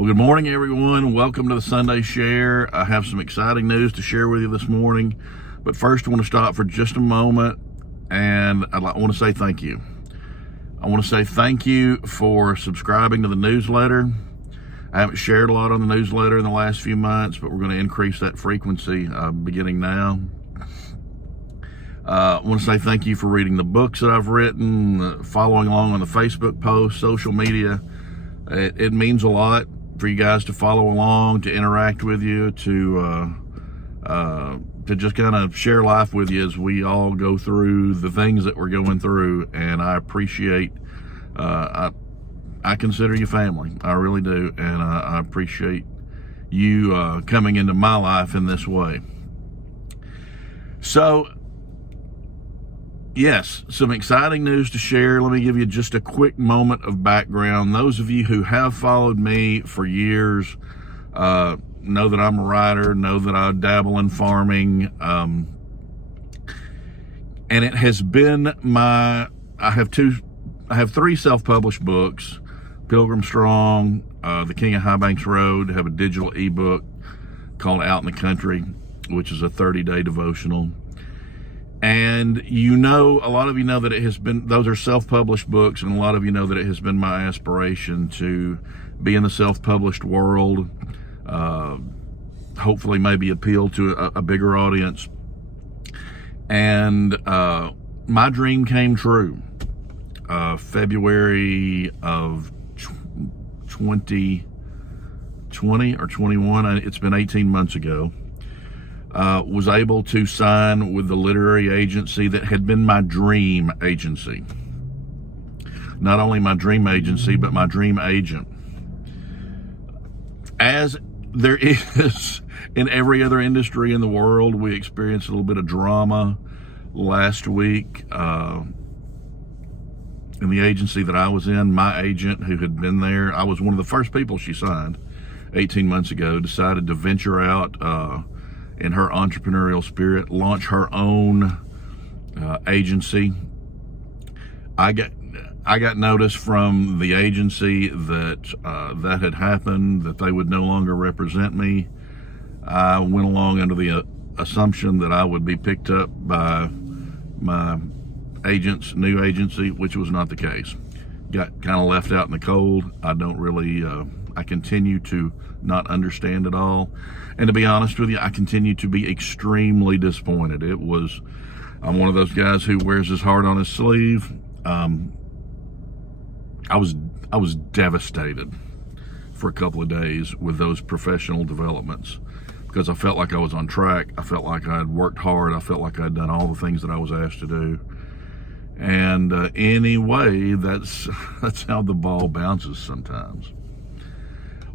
Well, good morning, everyone. Welcome to the Sunday Share. I have some exciting news to share with you this morning. But first, I want to stop for just a moment, and I want to say thank you. I want to say thank you for subscribing to the newsletter. I haven't shared a lot on the newsletter in the last few months, but we're going to increase that frequency beginning now. I want to say thank you for reading the books that I've written, following along on the Facebook posts, social media. It means a lot for you guys to follow along, to interact with you, to just kind of share life with you as we all go through the things that we're going through. And I appreciate, I consider you family. I really do. And I appreciate you coming into my life in this way. So, yes, some exciting news to share. Let me give you just a quick moment of background. Those of you who have followed me for years know that I'm a writer, know that I dabble in farming. And it has been I have three self-published books: Pilgrim Strong, The King of High Banks Road. I have a digital ebook called Out in the Country, which is a 30-day devotional. And a lot of you know that it has been, those are self-published books, and a lot of you know that it has been my aspiration to be in the self-published world, hopefully maybe appeal to a bigger audience. And my dream came true. February of 2020 or 21, it's been 18 months ago. Was able to sign with the literary agency that had been my dream agency. Not only my dream agency, but my dream agent. As there is in every other industry in the world, we experienced a little bit of drama last week. In the agency that I was in, my agent who had been there, I was one of the first people she signed 18 months ago, decided to venture out in her entrepreneurial spirit, launch her own agency. I got notice from the agency that that had happened, that they would no longer represent me. I went along under the assumption that I would be picked up by my agent's new agency, which was not the case. Got kind of left out in the cold. I don't really, I continue to not understand it all. And to be honest with you, I continue to be extremely disappointed. I'm one of those guys who wears his heart on his sleeve. I was devastated for a couple of days with those professional developments, because I felt like I was on track. I felt like I had worked hard. I felt like I'd done all the things that I was asked to do. And anyway, that's how the ball bounces sometimes.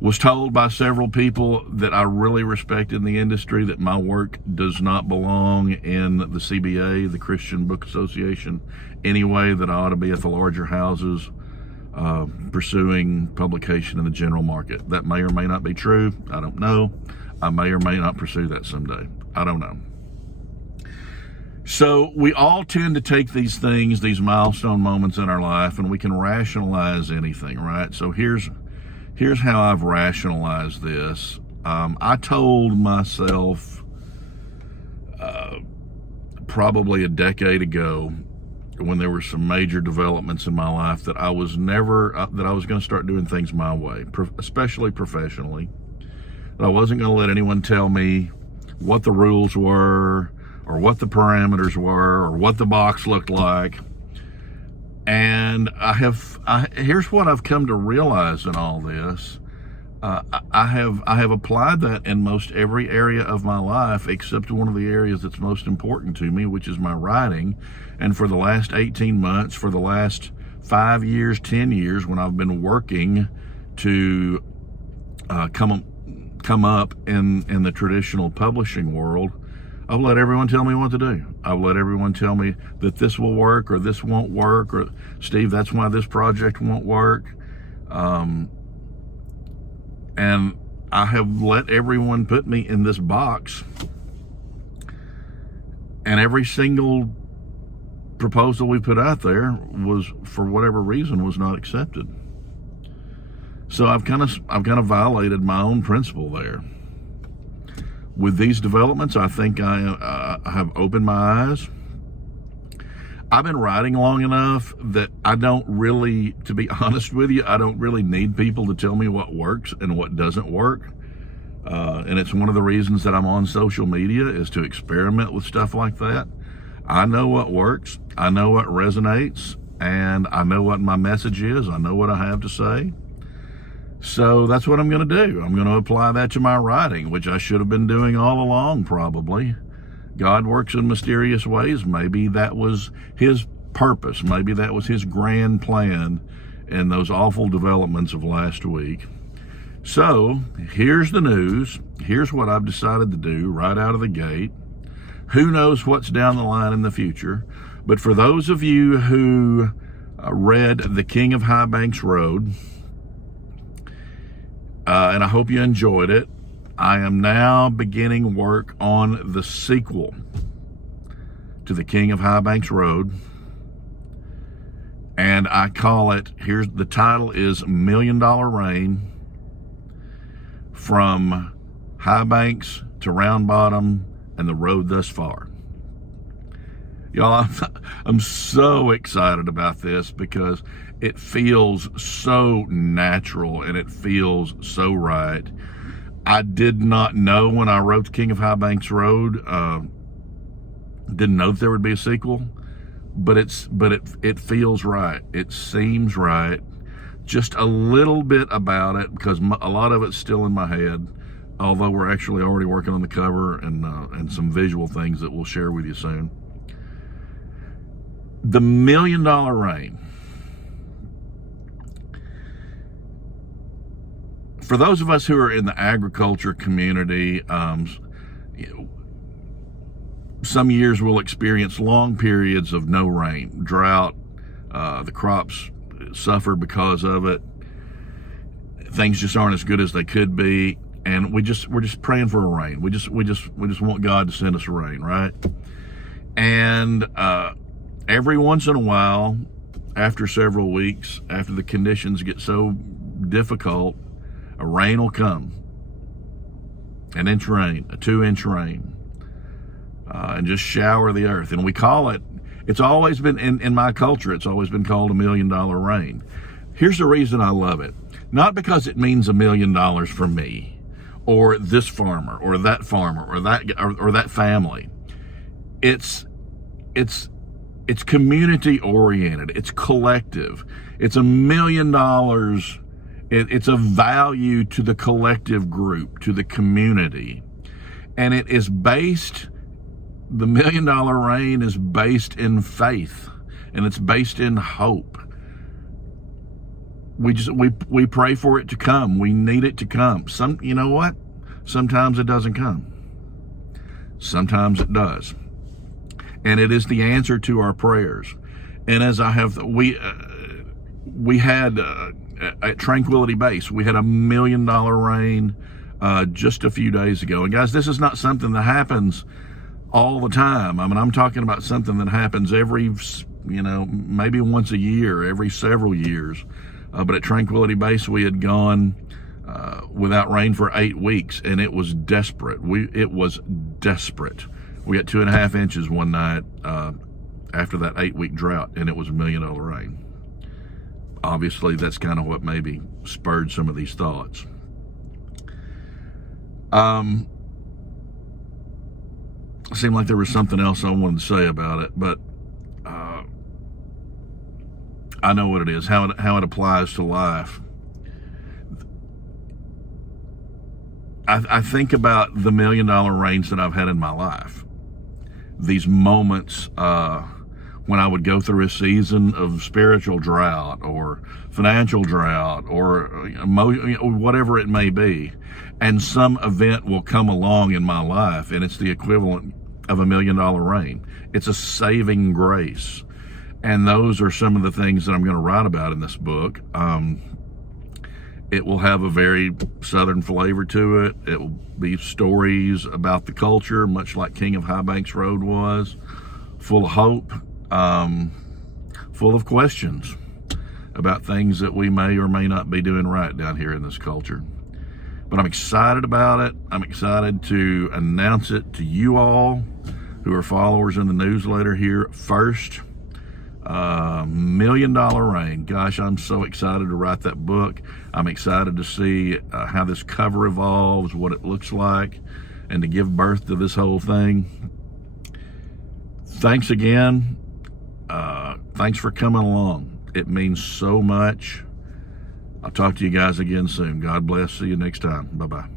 Was told by several people that I really respect in the industry that my work does not belong in the CBA, the Christian Book Association, anyway, that I ought to be at the larger houses pursuing publication in the general market. That may or may not be true. I don't know. I may or may not pursue that someday. I don't know. So we all tend to take these things, these milestone moments in our life, and we can rationalize anything, right? So here's how I've rationalized this. I told myself probably a decade ago, when there were some major developments in my life, that I was going to start doing things my way, especially professionally. That I wasn't going to let anyone tell me what the rules were, or what the parameters were, or what the box looked like. And here's what I've come to realize in all this. I have applied that in most every area of my life, except one of the areas that's most important to me, which is my writing. And for the last 18 months, for the last 5 years, 10 years, when I've been working to come up in the traditional publishing world, I've let everyone tell me what to do. I've let everyone tell me that this will work or this won't work, or Steve, that's why this project won't work. And I have let everyone put me in this box, and every single proposal we put out there was, for whatever reason, was not accepted. So I've kind of violated my own principle there. With these developments, I think I have opened my eyes. I've been writing long enough that I don't really, to be honest with you, I don't really need people to tell me what works and what doesn't work. And it's one of the reasons that I'm on social media, is to experiment with stuff like that. I know what works, I know what resonates, and I know what my message is. I know what I have to say. So that's what I'm going to do. I'm going to apply that to my writing, which I should have been doing all along, probably. God works in mysterious ways. Maybe that was his purpose. Maybe that was his grand plan in those awful developments of last week. So here's the news. Here's what I've decided to do right out of the gate. Who knows what's down the line in the future? But for those of you who read The King of High Banks Road, and I hope you enjoyed it, I am now beginning work on the sequel to The King of High Banks Road. And I call it, the title is $1 Million Rain, from High Banks to Round Bottom and the road thus far. Y'all, I'm so excited about this because it feels so natural and it feels so right. I did not know when I wrote The King of High Banks Road, didn't know that there would be a sequel, but it feels right. It seems right. Just a little bit about it, because a lot of it's still in my head, although we're actually already working on the cover and some visual things that we'll share with you soon. The $1 Million Rain. For those of us who are in the agriculture community, some years we'll experience long periods of no rain, drought. The crops suffer because of it. Things just aren't as good as they could be, and we're just praying for a rain. We just want God to send us rain, right? And every once in a while, after several weeks, after the conditions get so difficult, a rain will come. An inch rain, a 2-inch rain, and just shower the earth. And we call it, it's always been, in my culture, it's always been called $1 million rain. Here's the reason I love it. Not because it means $1 million for me, or this farmer, or that family. It's community oriented. It's collective. It's $1 million. It's a value to the collective group, to the community. And it is based, the $1 Million Rain is based in faith, and it's based in hope. We pray for it to come. We need it to come. You know what? Sometimes it doesn't come. Sometimes it does. And it is the answer to our prayers. And as we had at Tranquility Base, we had $1 million rain just a few days ago. And guys, this is not something that happens all the time. I mean, I'm talking about something that happens every, maybe once a year, every several years. But at Tranquility Base, we had gone without rain for 8 weeks, and it was desperate. It was desperate. We got 2.5 inches one night after that 8-week drought, and it was $1 million rain. Obviously, that's kind of what maybe spurred some of these thoughts. It seemed like there was something else I wanted to say about it, but I know what it is, how it applies to life. I think about the $1 million rains that I've had in my life. These moments when I would go through a season of spiritual drought or financial drought or whatever it may be, and some event will come along in my life, and it's the equivalent of $1 million rain. It's a saving grace. And those are some of the things that I'm going to write about in this book. It will have a very Southern flavor to it. It will be stories about the culture, much like King of High Banks Road was, full of hope, full of questions. about things that we may or may not be doing right down here in this culture. But I'm excited about it. I'm excited to announce it to you all who are followers in the newsletter here first. $1 Million Reign. Gosh, I'm so excited to write that book. I'm excited to see how this cover evolves, what it looks like, and to give birth to this whole thing. Thanks again. Thanks for coming along. It means so much. I'll talk to you guys again soon. God bless. See you next time. Bye-bye.